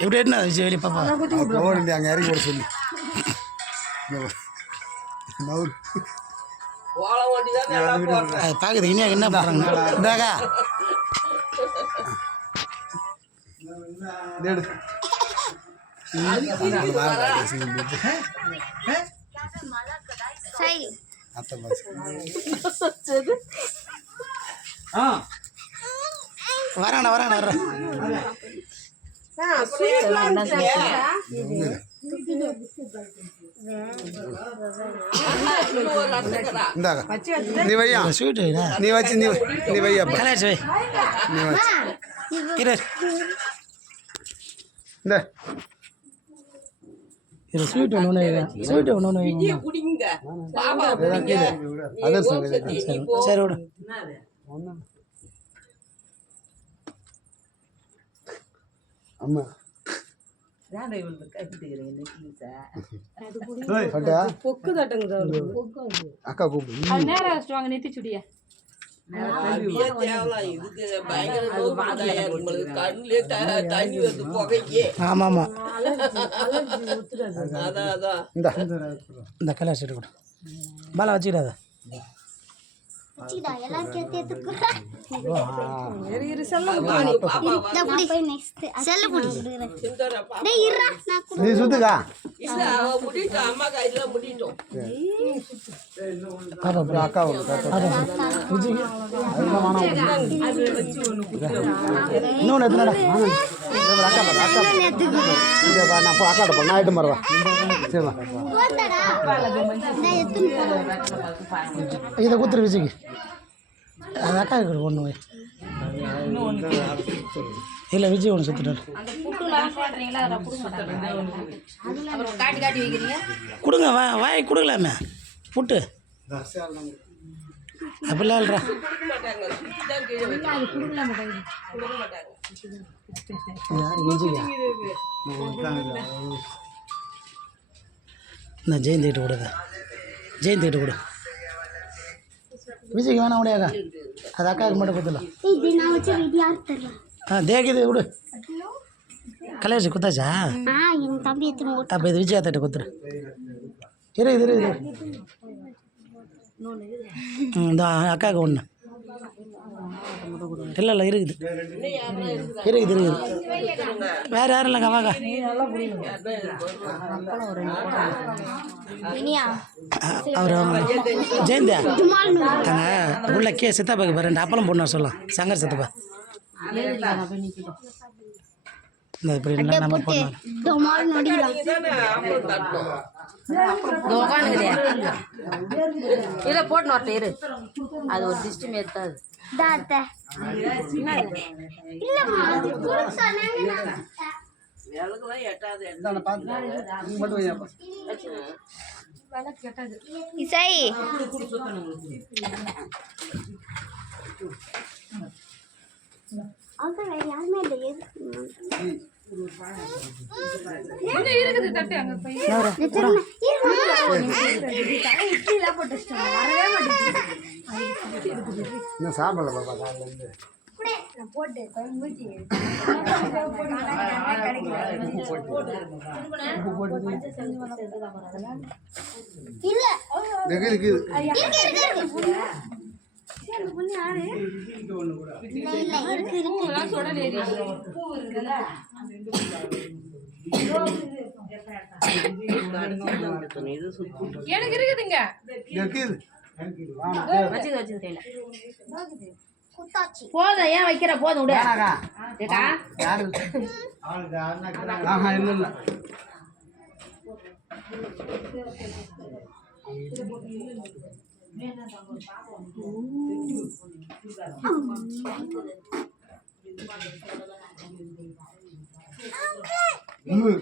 எப்படி என்ன வெளியே பாப்பா? அங்கே இறங்கி விட சொல்லி. இங்க வா. நவுரு. ஓலை வராங்கண்ணா வராங்கண்ணா வர்றேன் இந்தாங்க நீ வையா நீ வச்சு நீ நீ வையாப்பா கலாச்சி வை நீ வச்சு இந்த. ஸ்வீட் ஒன்று வைங்க. ஸ்வீட் வைங்க. அதர் சரி விடு. அம்மா. அக்கா கூப்பிடு. நேரம் வச்சுட்டு நெத்தி சுடிய ஆமாம். இந்தா. இந்த கலாச்சி எடுத்து கொடு. பாலா வச்சுக்கிடாத. நீ சுத்துக்கா. அப்புறம் அக்கா இன்னொன்று எத்தனைடா அக்கா. அக்கா நான் போ அக்காட்ட போ நான் ஆயிட்டு மரவா சரிம்மா இதை கொடுத்துரு விஜய்க்கு. அது அக்கா ஒன்று வை இல்லை விஜய் ஒன்று சுற்றுட்டார் கொடுங்க வா வாய் கொடுக்கலாமே. புட்டு. அப்படிலாம் இல்லைடா. இந்த ஜெயந்திட்டு கொடுங்க. ஜெயந்திட்டு கொடு. விஜய்க்கு வேணாம் உடையாக்கா அது அக்காவுக்கு மட்டும் கொடுத்துடலாம் ஆ தேக்கிது விடு கல்யாணம் குத்தாச்சா அப்போ இது விஜயா தட்டு கொடுத்துரு இரு இரு இரு இந்த அக்காவுக்கு ஒன்று இல்லை இல்லை இருக்குது. இருக்குது இருக்குது. வேறு யாரும் இல்லைங்க வாங்க அவர் ஜெயந்தியா? அங்கே உள்ள கே சித்தாப்பாக்கு ரெண்டு அப்பளம் போடணும் சொல்லலாம். சங்கர் சித்தப்பா. இல்லை இல்லை போட்டு வரட்ட இரு. அது ஒரு திஷ்டி மேத்தாது விளக்குலாம் எட்டாது நீ மட்டும் வையாப்பா இசை. இருக்குது தட்டு அங்கே போய். இன்னும் சாப்பிடல பாப்பா காலையிலேருந்து இருக்கு இருக்குது எனக்கு இருக்குதுங்க இருக்குது வச்சுக்க வச்சுக்க கையில போதும் ஏன் வைக்கிற? போதும் விடு. இல்லை. இல்லை ம்